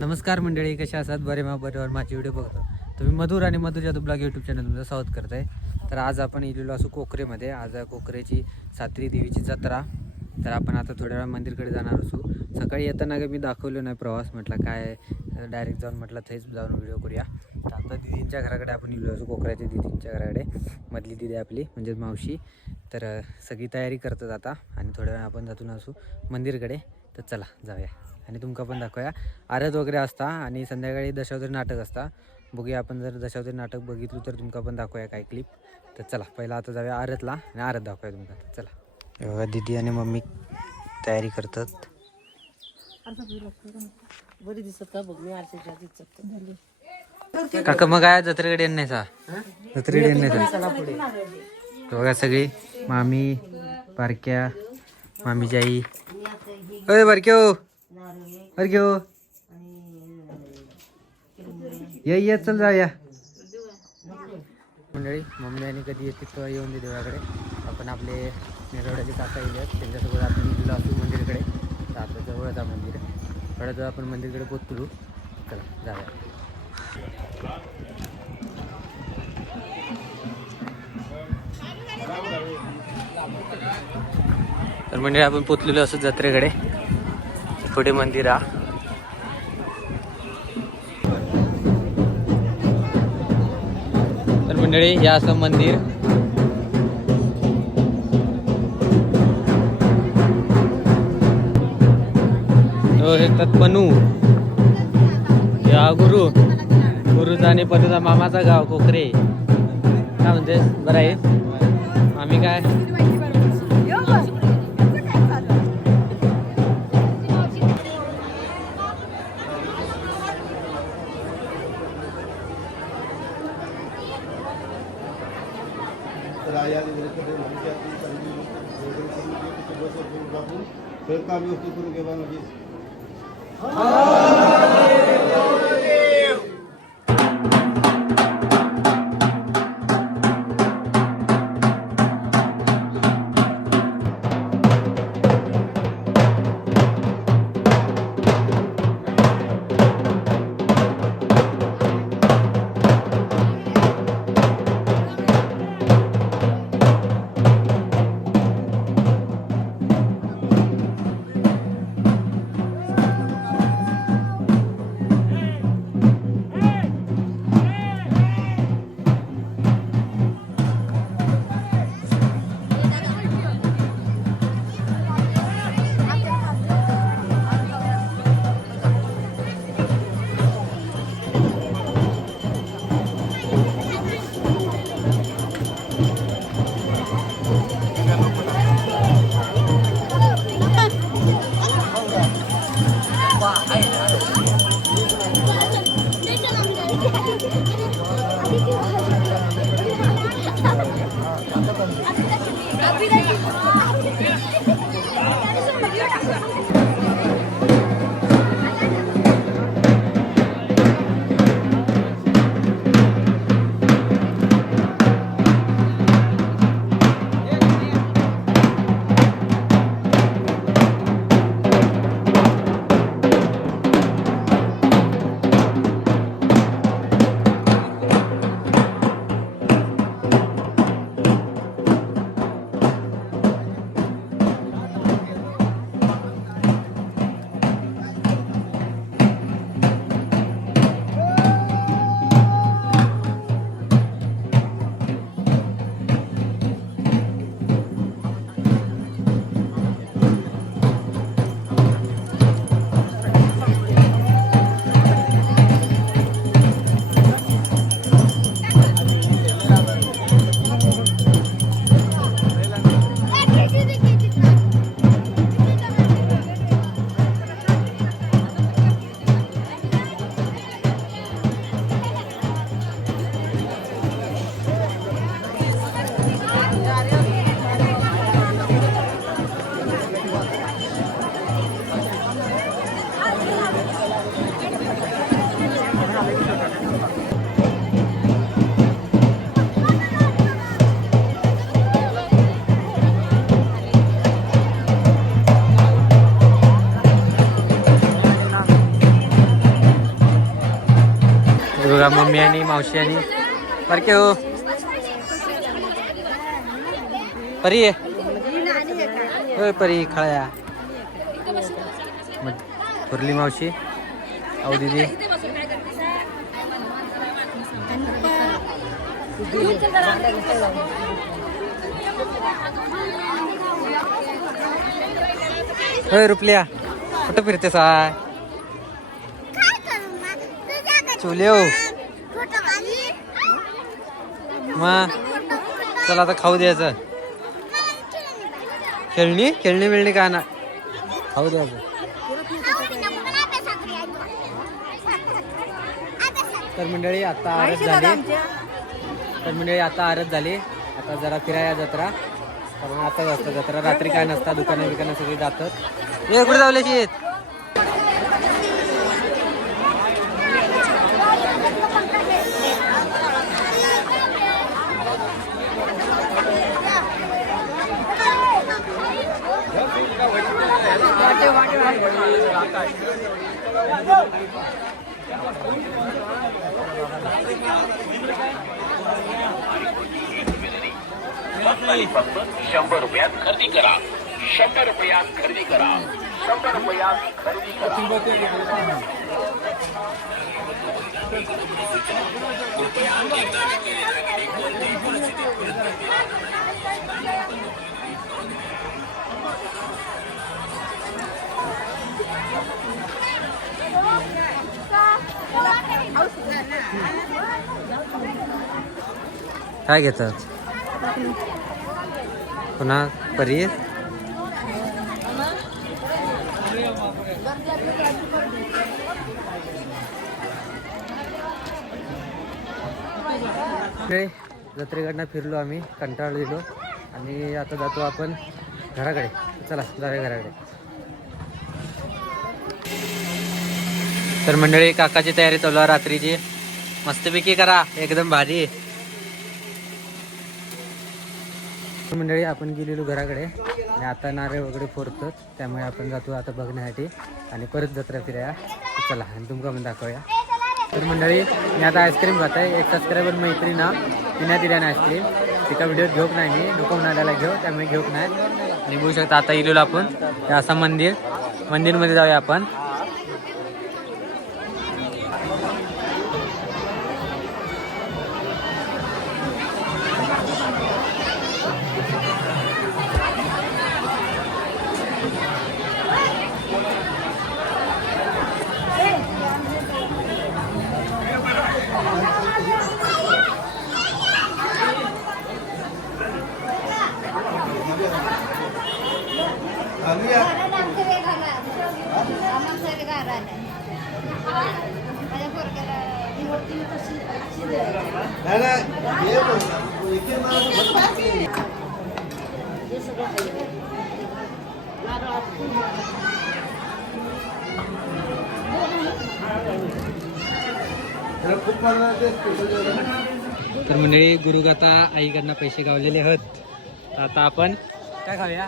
नमस्कार मंडळी, कशा असतात? बरे बरोबर माझी व्हिडिओ बघतो तुम्ही. मधुर आणि मधुर जादू ब्लॉग यूट्यूब चॅनल तुमचं स्वागत करत आहे. तर आज आपण इलेलो असू कोकरेमध्ये. आज कोकरेची सात्री देवीची जत्रा. तर आपण आता थोड्या वेळा मंदिरकडे जाणार असू. सकाळी येताना मी दाखवलं नाही प्रवास, म्हटलं काय डायरेक्ट जाऊन म्हटलं तेच जाऊन व्हिडिओ करूया. तर आता दिदींच्या घराकडे आपण इलेलो असू, कोकऱ्याच्या दिदींच्या घराकडे. मधली दिदी आपली म्हणजेच मावशी. तर सगळी तयारी करतात आता आणि थोड्या वेळा आपण जातून असू मंदिरकडे. तर चला जाऊया आणि तुमका पण दाखवूया. आरत वगैरे असता आणि संध्याकाळी दशावतारी नाटक असता. बघूया आपण, जर दशावतारी नाटक बघितलं तर तुमका पण दाखवूया काही क्लिप. तर चला पहिला आता जाऊया आरतला आणि आरत दाखवूया तुमका. तर चला. बघा दीदी आणि मम्मी तयारी करतात. काका मग काय जत्रेकडे येणार नाही सा? जत्रेकडे येणार नाही सा? बघा सगळी मामी बारक्या, मामीची आई. अरे बारक्यो बारक्यो ये चल जाऊया मंडळी. मम्मी आणि कधी येते तेव्हा येऊन दे देवळाकडे. आपण आपले नेरवड्याचे काका येले आहेत, त्यांच्यासोबत आपण गेलो असू मंदिरकडे. तर आपल्या जवळच आहे मंदिर. थोड्या जवळ आपण मंदिरकडे पोचतो. चला जाऊया. तर मंडळी आपण पोचलेलो असो जत्रेकडे. पुढे मंदिर हा. तर मंडळी हे असं मंदिर. तो हे तत्पनू या गुरुचा आणि पदूचा मामाचा गाव कोकरे. काय म्हणतेस? बरं आहे आम्ही काय बघा मम्मी आणि मावशी आणि बारके हो परी आहे होय परी खळ्या कुर्ली मावशी अहो दीदी होय रुपल्या कुठं फिरतेस आहे चुले हो मग चला आता खाऊ द्यायचं खेळणी खेळणी मिळणी का ना खाऊ द्यायचं तर मंडळी आता आरत झाली आता जरा फिराया जत्रा कारण आताच असतं जत्रा रात्री काय नसता दुकानं बिकानं सगळी जातात हे कुठे जावले शेत फक्त 100 रुपयात खरेदी करा 100 रुपयात खरेदी करा 100 रुपयात खरेदी करा काय घेतात पुन्हा परी जत्रेकडनं फिरलो आम्ही कंटाळलेलो आणि आता जातो आपण घराकडे चला जाऊया घराकडे तर मंडळी काकाची तयारी चालू आहे रात्रीची मस्तपैकी करा एकदम भारी मंडळी आपण गेलेलो घराकडे आणि आता नारळ वगैरे फोडतात त्यामुळे आपण जातो आता बघण्यासाठी आणि परत जत्रा फिराया चला आणि तुमका पण दाखवूया तर मंडळी मी आता आईस्क्रीम खात आहे एक सबस्क्रायबर मैत्रीण तिने दिल्याने आईस्क्रीम तिका व्हिडिओ घेऊक नाही मी नको म्हणायला घेऊ त्यामुळे घेऊक नाही आणि बघू शकता आता गेलेलो आपण असं मंदिरमध्ये जाऊया आपण तर मंडळी गुरुगाता आईकडनं पैसे गावलेले आहेत आता आपण काय खाऊया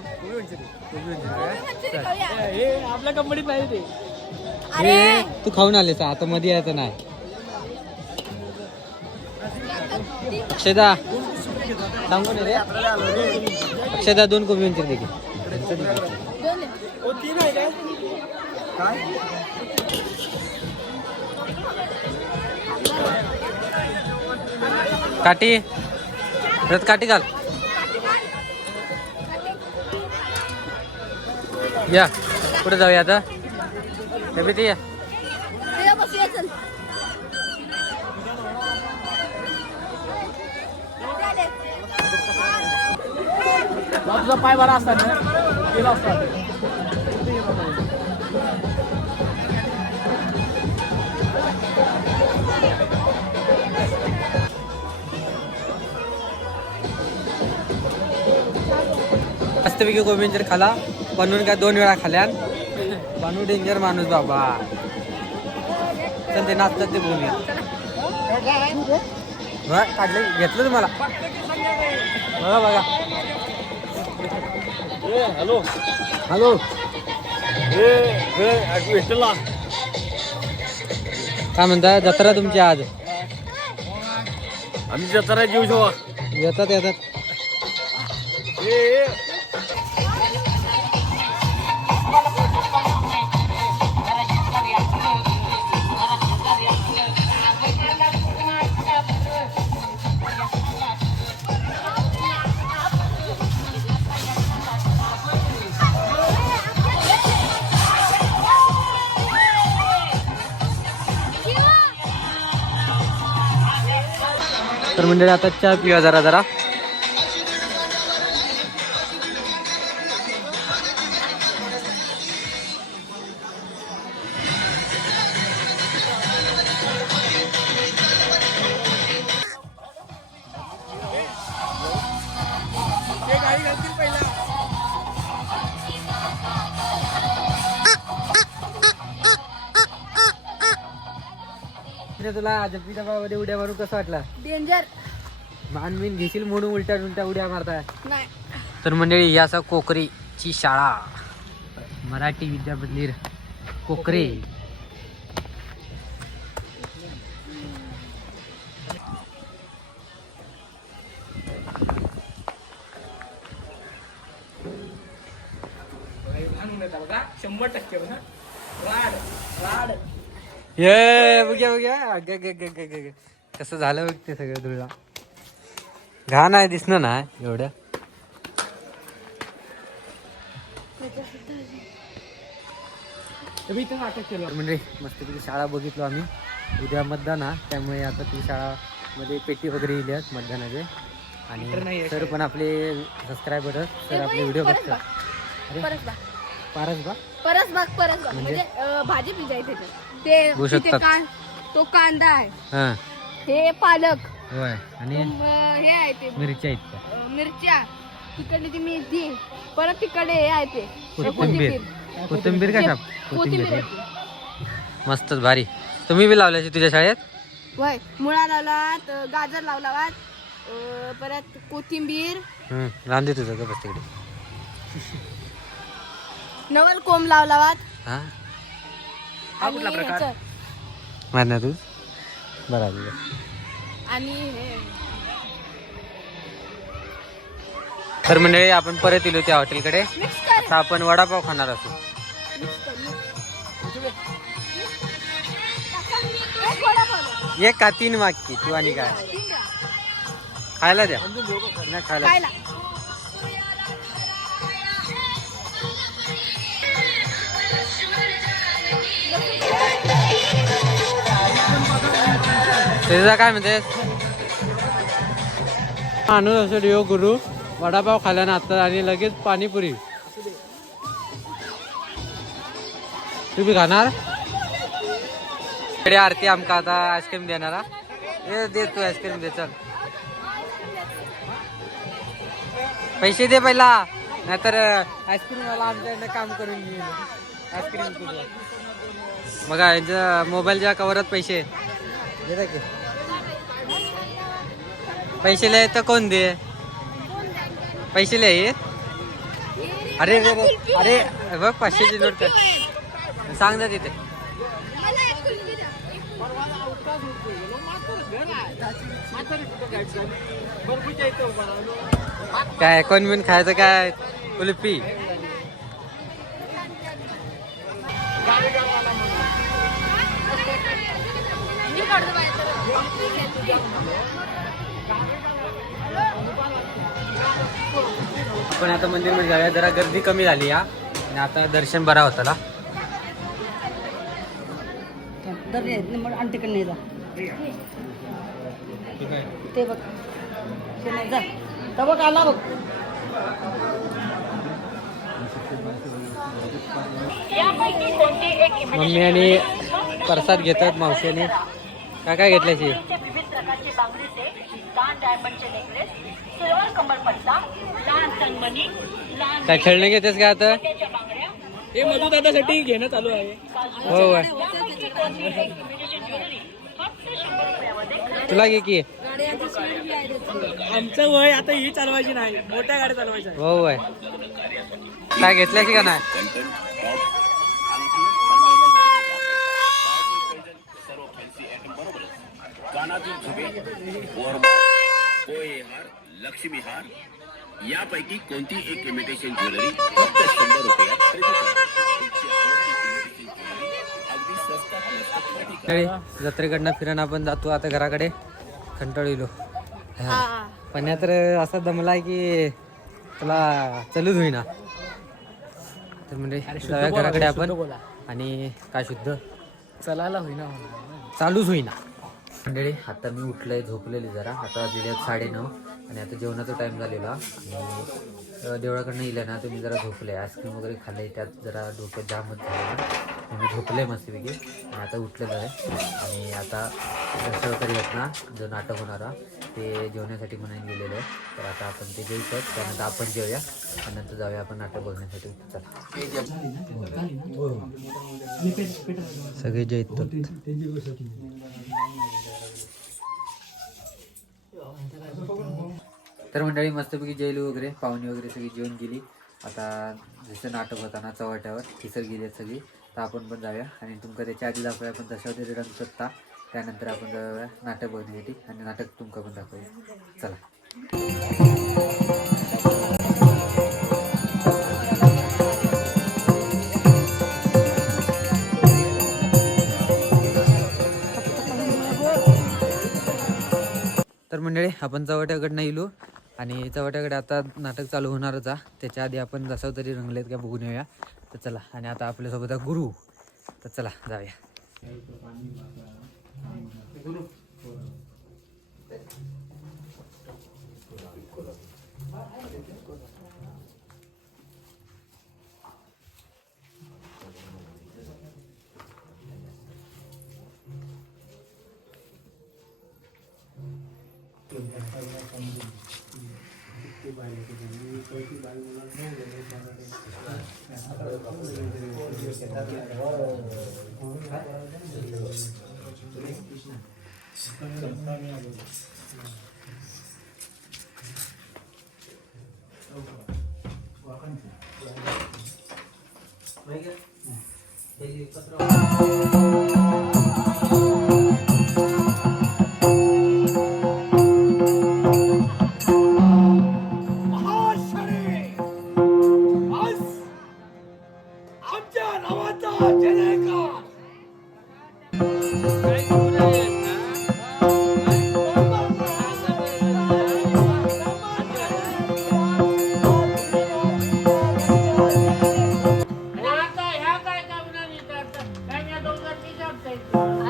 आपल्या कंपनीत पाहिजे ते तू खाऊन आलेस आता मध्ये यायचं नाही अक्षदा सांगून रे अक्षदा 2 कोबी मंचुरी देखील काठी रथ काठी घाल या कुठे जाऊया आता कभी ते या तुझा पाय बरा असताना गेला असता मस्तपैकी कोबी मंचुरी खाला बनवून काय 2 वेळा खाल्यान बनू डेंजर माणूस बाबा तर ते नाचतात ते बोलूया काढले घेतलं तुम्हाला बघा बघा हॅलो हॅलो काय म्हणता जत्रा तुमची आज आम्ही जत्रा जीव शोवा येतात येतात. तर मंडळी आता चहा पिऊया जरा जरा. तुला जपीच्या गावामध्ये उड्या मारून कसं वाटलं? डेंजर. मानवीन घेशील म्हणून उलट्या उलट्या उड्या मारताय. नाही. तर मंडळी ही असा कोकरेची शाळा, मराठी विद्यापीठ कोकरे. ये बघ्या बघ्या कसं झालं बघ ते सगळं. तुला घाण आहे दिसणं ना एवढं. म्हणजे मस्तपैकी शाळा बघितलो आम्ही. उद्या मतदान आहे त्यामुळे आता ती शाळामध्ये पेटी वगैरे येईल मतदानाचे. आणि सर पण आपले सबस्क्रायबर सर आपले व्हिडिओ बघतात. परसबाग म्हणजे भाजी पिजायची होऊ ते शकतात. तो कांदा आहे. हा हे पालक. होय. आणि हे आहे ते मिरच्या आहेत. मिरच्या. तिकडे ती मेथी. परत तिकडे हे आहे ते कोथिंबीर. कोथिंबीर का? कोथिंबीर. मस्तच भारी. तुम्ही बी लावल्याची तुझ्या शाळेत? वय मुळा लावलात, गाजर लावलात, परत कोथिंबीर. रांदे तुझं का बस तिकडे. नवल कोंब लावलात. हा आणि ह्याचं. माहित ना तू बरोबर. आणि हे तर मंडळी आपण परत येलो त्या हॉटेलकडे. मिक्स कर. आता आपण वडापाव खाणार असू. एक वडापाव. एक का 3 मागकी तू आणि काय खायला द्या नाही खायला. खायला. त्याचा काय म्हणते माणूस असं यो गुरु वडापाव खाल्ला ना आता आणि लगेच पाणीपुरी. तू बी खाणार? आरती आमका आता आईस्क्रीम देणार. दे तू आईस्क्रीम दे. चल पैसे दे पहिला नाहीतर आईस्क्रीम वाला आमच्याकडनं काम करून घेईल. आईस्क्रीम तुझं बघा यांच्या मोबाईलच्या कवरात पैसे दे की. पैसे लिहाय तर कोण दे पैसे लिहाय. अरे अरे बघ 500ची नोट कर. सांग जा तिथे. काय कोण बिन खायचं काय कुल्फी. आपण आता मंदिरमध्ये जाऊया. जरा गर्दी कमी झाली या आणि आता दर्शन बरा होता ना. अंटीकडे जा ते बघ. बघ आला बघ. मम्मी आणि प्रसाद घेतात मावशीने. काय काय घेतल्याची काय खेळणे घेतेस का आता? हे मधू दादासाठी घेणं चालू आहे. हो तुला घे की. आमचं वय आता ही चालवायची नाही, मोठ्या गाड्या चालवायच्या. हो वय काय घेतल्याची का नाही? नाजूक झुबे बोरमाळ पोहे हार लक्ष्मी हार यापैकी कोणती एक इमिटेशन ज्वेलरी फक्त 100 रुपयात खरेदी करा. तुमची आवडती इमिटेशन ज्वेलरी अगदी स्वस्तात मस्त खरेदी करा. जत्रेकडनं फिरण आपण जातो आता घराकडे. कंटाळलो हा पण तर असा दमलाय की तुला चलूच होईना. तर म्हणजे जाऊया घराकडे आपण. बोला आणि काय शुद्ध चलायला होईना चालूच होईना. मंडळी आता मी उठलोय, झोपलेली जरा. आता दिले 9:30 आणि आता जेवणाचा टाईम झालेला. आणि देवळाकडनं येईल ना तुम्ही जरा झोपले. आईस्क्रीम वगैरे खाल्ले, त्यात जरा डोक्यात जामच झालं. मी झोपले मस्तपैकी आणि आता उठलेलं आहे. आणि आता दर्शवकरी आहेत ना जो नाटक होणारा ते जेवण्यासाठी म्हणून गेलेलं आहे. तर आता आपण ते जेवतात, त्यानंतर आपण जेवूया आणि नंतर जाऊया आपण नाटक बघण्यासाठी. चला सगळे जेवतात. तर मंडळी मस्तपैकी जेवली वगैरे, पाहुणे वगैरे सगळी जेवण गेली. आता जसं नाटक होताना चव्हाट्यावर तिसर गेली आहेत सगळी. तर आपण पण जाऊया आणि तुमका त्याच्या आधी दाखवूया आपण दशावतारी रंगसप्ता. त्यानंतर आपण जाऊया नाटक बघण्यासाठी आणि नाटक तुमका पण दाखवूया. चला. तर मंडळी आपण चव्हाट्याकडनं येलो आणि चव्हाट्याकडे आता नाटक चालू होणारच आहे. त्याच्या आधी आपण दशावतारी रंगलेत का बघून येऊया. तर चला. आणि आता आपल्यासोबत आहे गुरु. तर चला जाऊया.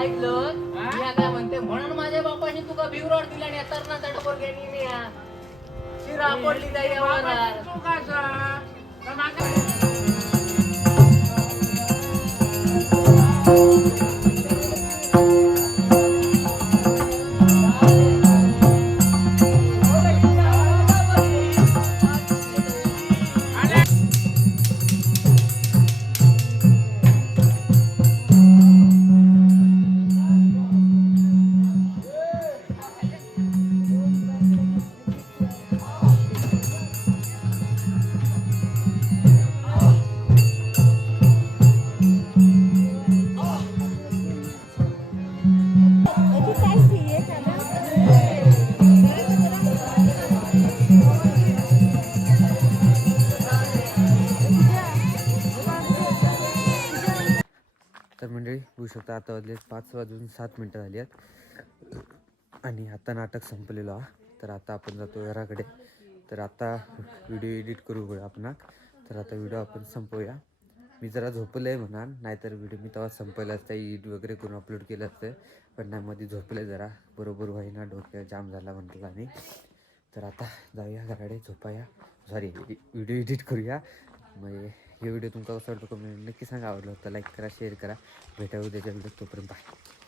ऐकलं मी आता म्हणते म्हणून माझ्या बापाने तुका भिवराड दिला आणि तरना तटवर गेली मी शिरा पडली जाई तर मंडळी होऊ शकता आता वाजले 5:07 झाली आहेत आणि आता नाटक संपलेलं आहे. तर आता आपण जातो घराकडे. तर आता व्हिडिओ एडिट करू बघा आपण. तर आता व्हिडिओ आपण संपवूया. मी जरा झोपलं आहे म्हणाल, नाहीतर व्हिडिओ मी तेव्हा संपवला असता, एडिट वगैरे करून अपलोड केलं असतं. पण नाही मध्ये झोपलं जरा, बरोबर व्हायना, डोक्यात जाम झाला म्हणतो आणि. तर आता जाऊया घराकडे, झोपाया, सॉरी व्हिडिओ एडिट करूया. मग हे व्हिडिओ तुमचा कसा वाटतो कमेंट नक्की सांगा. आवडलं होतं लाईक करा, शेअर करा. भेटावं त्याच्या व्हिडिओ. तोपर्यंत बाय.